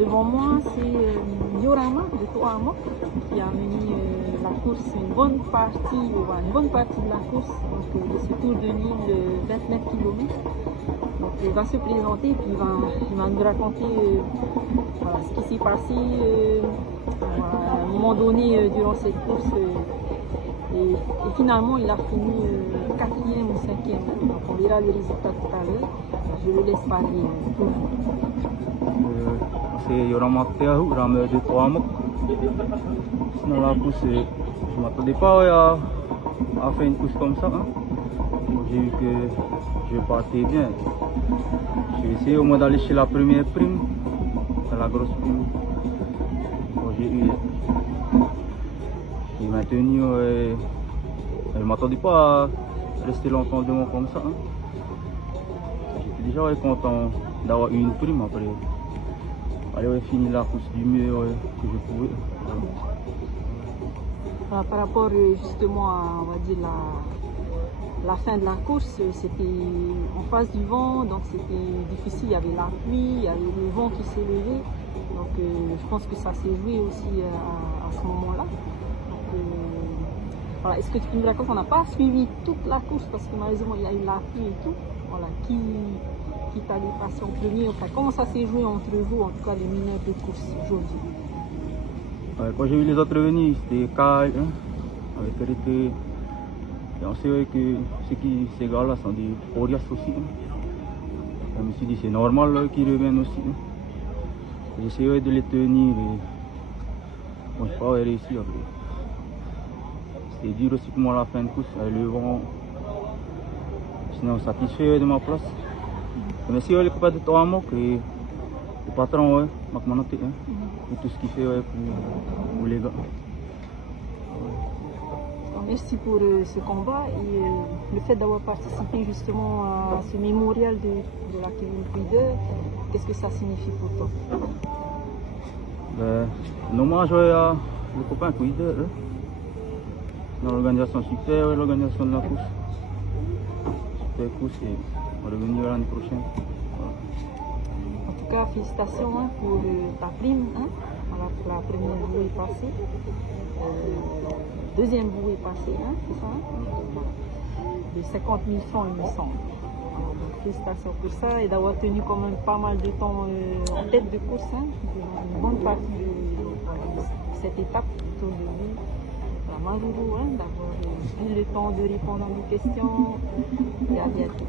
devant moi, c'est Diorama de Toamok qui a mené la course, une bonne partie de la course, donc, de ce tour de l'île de 29 km. Donc, il va se présenter et puis il va nous raconter voilà, ce qui s'est passé à un moment donné durant cette course. Et finalement, il a fini 4e ou 5e. Donc, on verra les résultats tout à l'heure. Je le laisse parler pour vous. C'est Yorama Teahu, rameur de Toamok. Dans la course, je m'attendais pas à faire une course comme ça. Hein. J'ai vu que je partais bien. J'ai essayé au moins d'aller chez la première prime, la grosse prime. Bon, j'ai maintenu, je ne m'attendais pas à rester longtemps devant comme ça. Hein. J'étais déjà content d'avoir eu une prime après. Allez, fini la course du mieux que je pouvais. Voilà, par rapport justement à, on va dire, la fin de la course, c'était en face du vent, donc c'était difficile, il y avait la pluie, il y avait le vent qui s'est levé, donc je pense que ça s'est joué aussi à ce moment-là. Voilà. Est-ce que tu peux nous raconter, on n'a pas suivi toute la course parce que malheureusement il y a eu la pluie et tout, voilà, qui t'a dépassé en premier, enfin comment ça s'est joué entre vous, en tout cas les mineurs de course aujourd'hui? Quand j'ai vu les autres venir, c'était calme, hein, avec vérité. Et on sait que ces gars-là sont des coriaces aussi. Hein. Je me suis dit c'est normal qu'ils reviennent aussi. Hein. J'ai essayé de les tenir et bon, je n'ai pas réussi. C'était dur aussi pour moi la fin de course, avec le vent. Sinon satisfait de ma place. Merci les copains de Toamok et le patron, m'a noté, pour tout ce qu'il fait pour les gars. Merci pour ce combat et le fait d'avoir participé justement à ce mémorial de la Kevin Couider, qu'est-ce que ça signifie pour toi? Un hommage à le copain Couider, dans l'organisation super, l'organisation de la course. Super course et on va revenir l'année prochaine. Voilà. En tout cas, félicitations pour ta prime. Voilà, la première bouée est passée. Deuxième bouée est passée, c'est ça? De 50 000 francs, il me semble. Alors, donc, félicitations pour ça et d'avoir tenu quand même pas mal de temps en tête de course, une bonne partie de cette étape autour de nous. Majourou, d'avoir eu le temps de répondre à nos questions et à bientôt.